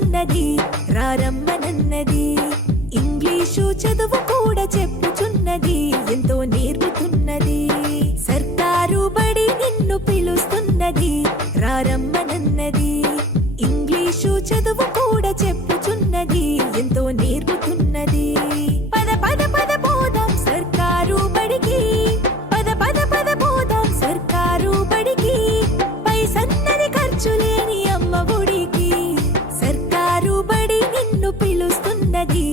పిలుస్తున్నది రారమ్మనన్నది. English చదువు కూడా చెప్పుచున్నది ఎంతో నేర్పుతున్నది. సర్కారు బడి నిన్ను పిలుస్తున్నది రారమ్మనన్నది. ఇంగ్లీషు చదువు కూడా చెప్పుచున్నది ఎంతో నేర్పుతున్నది. పద పద పద పోదాం సర్కారు బడికి, పద పద పద పోదాం సర్కారు బడికి. పైసన్నది ఖర్చు లేని అమ్మ ఒడికి. సర్కారు బడి నిన్ను పిలుస్తున్నది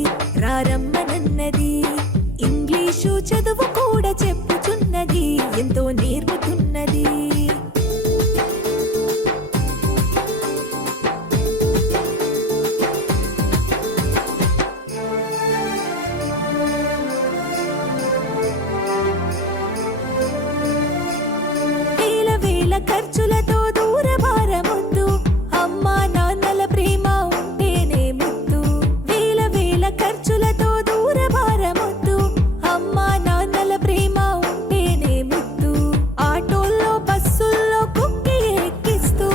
రారమ్మనన్నది. ఇంగ్లీషు చదువు కూడా చెప్పుచున్నది ఎంతో నేర్పుతున్నది. ఖర్చులతో దూరభారమొద్దు, అమ్మా నాన్నల ప్రేమ ఉంటేనే ముద్దు. వేల వేల ఖర్చులతో దూరభారమొద్దు, అమ్మా నాన్నల ప్రేమ ఉంటేనే ముద్దు. ఆటోల్లో బస్సుల్లో కుక్కి ఎక్కిస్తూ,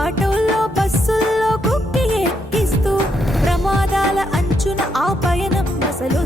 ఆటోల్లో బస్సుల్లో కుక్కి ఎక్కిస్తూ, ప్రమాదాల అంచున ఆ పయనం అసలు